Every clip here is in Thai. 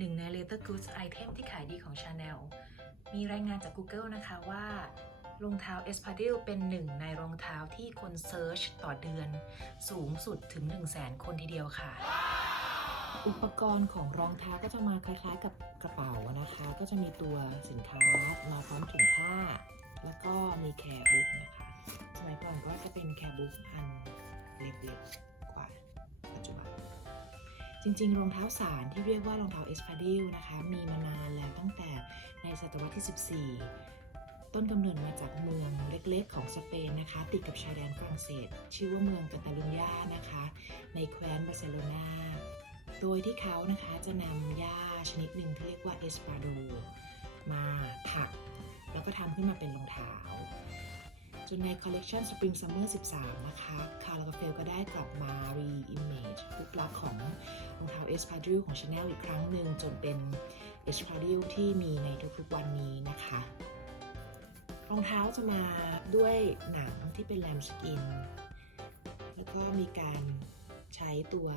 หนึ่งใน leather goods item ที่ขายดีของ Chanel มีรายงานจาก Google นะคะว่ารองเท้า e s p a d i l เป็นหนึ่งในรองเท้าที่คนเซิร์ชต่อเดือน สูงสุดถึง 1 0 0 0 0แสนคนทีเดียวค่ะ อุปกรณ์ของรองเท้าก็จะมาคล้ายๆกับกระเป๋านะคะ ก็จะมีตัวสินค้ามาพร้อมถุงผ้า แล้วก็มีแคร์บุ๊กนะคะ สมัยก่อนก็จะเป็นแคร์บุ๊กอันเล็กๆ จริงๆ รองเท้าสารที่เรียกว่ารองเท้าเอสพาดิลนะคะมีมานานแล้วตั้งแต่ในศตวรรษที่ 14 ต้นกำเนิดมาจากเมืองเล็กๆ ของสเปนนะคะ ติดกับชายแดนฝรั่งเศส ชื่อว่าเมืองกาตาลุญญานะคะ ในแคว้นบาร์เซโลนาโดยที่เขานะคะจะนำหญ้าชนิดหนึ่งที่เรียกว่าเอสปาโดมาถัก แล้วก็ทำขึ้นมาเป็นรองเท้า จนในคอลเลกชัน Spring Summer 13 นะคะคาร์ลกาเฟลก็ได้กลับมา re-image รูปลักษณ์ของรองเท้า Espadrille ของ Chanel อีกครั้งหนึ่งจนเป็น Espadrille ที่มีในทุกๆวันนี้นะคะ รองเท้าจะมาด้วยหนังที่เป็นแลมสกิน แล้วก็มีการใช้ตัว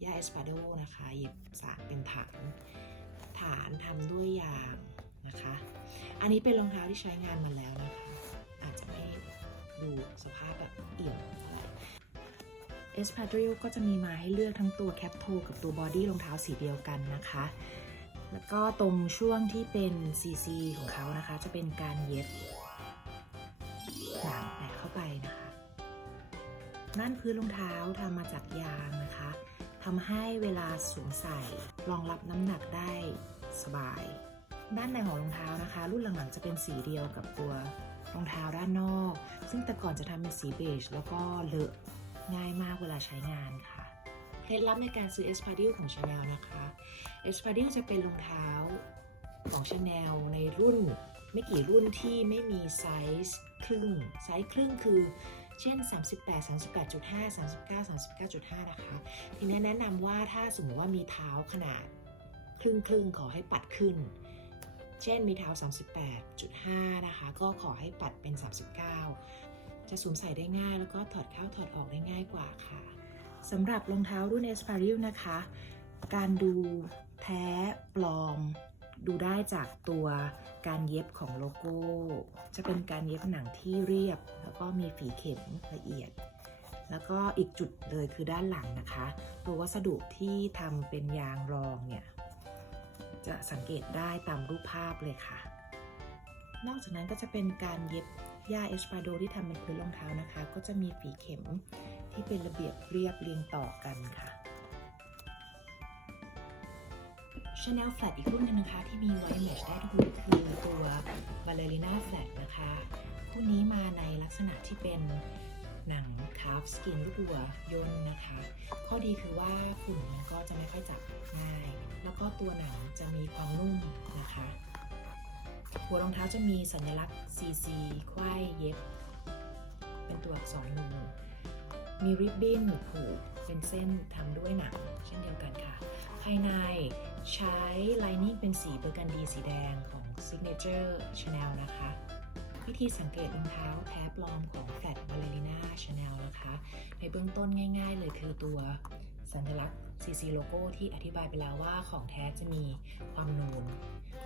หญ้าเอสปาโดนะคะเย็บสารเป็นฐานฐานทำด้วยยางนะคะ อันนี้เป็นรองเท้าที่ใช้งานมาแล้วนะคะ ดูสภาพแบบเอี่ยมเท่าไหร่เอสพาดริลก็จะมีมาให้เลือกทั้งตัวแคปโทกับตัวบอดี้รองเท้าสีเดียวกันนะคะ แล้วก็ตรงช่วงที่เป็น CC ของเขานะคะ จะเป็นการเย็บหนังแปะเข้าไปนะคะนั่นพื้นรองเท้าทำมาจากยางนะคะทำให้เวลาสวมใส่รองรับน้ำหนักได้สบาย ด้านในของรองเท้านะคะ รุ่นหลังๆจะเป็นสีเดียวกับตัวรองเท้าด้านนอก ซึ่งแต่ก่อนจะทำเป็นสีเบจแล้วก็เลอะง่ายมากเวลาใช้งานค่ะเคล็ดลับในการซื้อ e s p a d i l ของ Chanel นะคะ e s p a d i l จะเป็นรองเท้าของ Chanel ในรุ่นไม่กี่รุ่นที่ไม่มีไซส์ครึ่ง ไซส์ครึ่งคือเช่น 38 38.5 39 39.5 นะคะ ทีนี้แนะนำว่าถ้าสมมติว่ามีเท้าขนาดครึ่งครึ่งๆขอให้ปัดขึ้น เช่นมีเท้า 38.5 นะคะ ก็ขอให้ปัดเป็น 39 จะสวมใส่ได้ง่ายแล้วก็ถอดเข้าถอดออกได้ง่ายกว่าค่ะสำหรับรองเท้ารุ่น e s p a r i l นะคะ การดูแท้ปลอม ดูได้จากตัวการเย็บของโลโก้ จะเป็นการเย็บหนังที่เรียบ แล้วก็มีฝีเข็มละเอียด แล้วก็อีกจุดเลยคือด้านหลังนะคะ ตัววัสดุที่ทำเป็นยางรองเนี่ย จะสังเกตได้ตามรูปภาพเลยค่ะ นอกจากนั้นก็จะเป็นการเย็บหญ้าเอสปาโดที่ทำเป็นพื้นรองเท้านะคะ ก็จะมีฝีเข็มที่เป็นระเบียบเรียบเรียงต่อกันค่ะ Chanel Flat อีกรุ่นหนึงนะคะ ที่มีไว้แมชได้ทุกลุคคือตัว Ballerina Flat นะคะ คู่นี้มาในลักษณะที่เป็น หนังคาร์ฟสกินลูกวัวย่นนะคะ ข้อดีคือว่าฝุ่นมันก็จะไม่ค่อยจับง่าย แล้วก็ตัวหนังจะมีความนุ่มนะคะ หัวรองเท้าจะมีสัญลักษณ์ CC ไขว้เย็บ เป็นตัวอักษรงูมีริบบิ้นผูกเป็นเส้นทำด้วยหนังเช่นเดียวกันค่ะ ภายในใช้ไลนิ่งเป็นสีเบอร์กันดีสีแดงของ Signature Chanel นะคะ วิธีสังเกตรองเท้าแท้ปลอมของ Flat Ballerina Chanel นะคะ ในเบื้องต้นง่ายๆ เลยคือตัวสัญลักษณ์ CC โลโก้ที่อธิบายไปแล้วว่าของแท้จะมีความนูน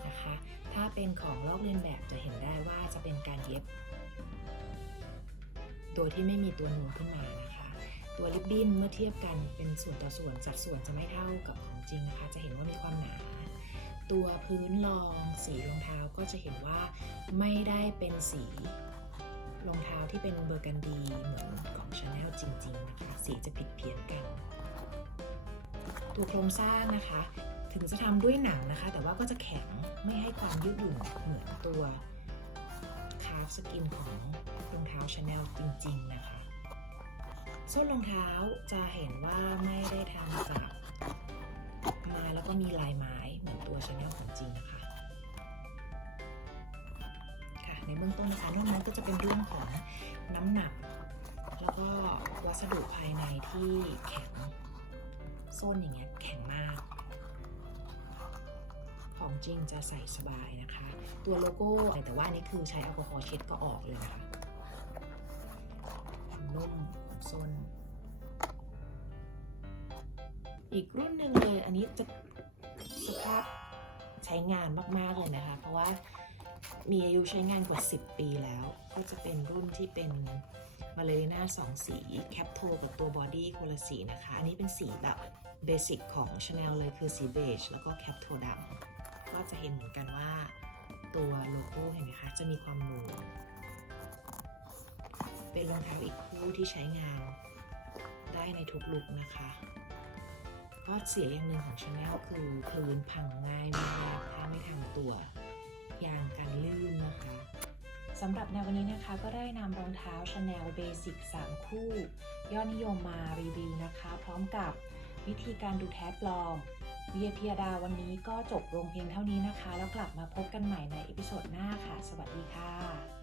นะคะ ถ้าเป็นของลอกเลียนแบบจะเห็นได้ว่าจะเป็นการเย็บโดยที่ไม่มีตัวนูนขึ้นมานะคะ ตัวลิปบิ้นเมื่อเทียบกันเป็นส่วนต่อส่วนจัดส่วนจะไม่เท่ากับของจริงนะคะ จะเห็นว่ามีความหนา ตัวพื้นรองสีรองเท้าก็จะเห็นว่าไม่ได้เป็นสีรองเท้าที่เป็นเบอร์กันดีเหมือนของชาแนลจริงๆนะคะสีจะผิดเพี้ยนกัน ตัวโครงสร้างนะคะ ถึงจะทำด้วยหนังนะคะ แต่ว่าก็จะแข็งไม่ให้ความยืดหยุ่นเหมือนตัวคาร์ฟสกินของรองเท้าชาแนลจริง ๆ นะคะ ส้นรองเท้าจะเห็นว่าไม่ได้ทำจากม้แล้วก็มีลายไม้ เหมือนตัวชาแนลของจริงนะคะค่ะในเบื้องต้นนะคะนอกนั้นก็จะเป็นเรื่องของน้ำหนัก แล้วก็วัสดุภายในที่แข็งส้นอย่างเงี้ยแข็งมาก ของจริงจะใส่สบายนะคะ ตัวโลโก้แต่ว่านนี้คือใช้แอลกอฮอล์เช็ดก็ออกเลยนะคะนุ่มของส้นอีกรุ่นหนึ่งเลย อันนี้จะ ภาพใช้งานมาก ๆ เลยนะคะ เพราะว่ามีอายุใช้งานกว่า 10 ปีแล้ว ก็จะเป็นรุ่นที่เป็นมาเลน่าสองสี แคปโทกับตัวบอดี้คนละสีนะคะ อันนี้เป็นสีแบบเบสิกของ Chanel เลยคือสีเบจแล้วก็แคปโทดำก็จะเห็นเหมือนกันว่าตัวโลโก้เห็นไหมคะ จะมีความนูนเป็นรองเท้าอีกคู่ที่ใช้งานได้ในทุกลุกนะคะ ก็เสียอย่างหนึ่งของ Chanel คือพื้นพังง่ายมากถ้าไม่ทำตัวยางกันลื่นนะคะสำหรับในวันนี้นะคะก็ได้นำรองเท้า Chanel Basic 3คู่ ยอดนิยมมารีวิวนะคะ พร้อมกับวิธีการดูแท้ปลอมวิยพียดาวันนี้ก็จบลงเพียงเท่านี้นะคะ แล้วกลับมาพบกันใหม่ในเอพิโซดหน้าค่ะ สวัสดีค่ะ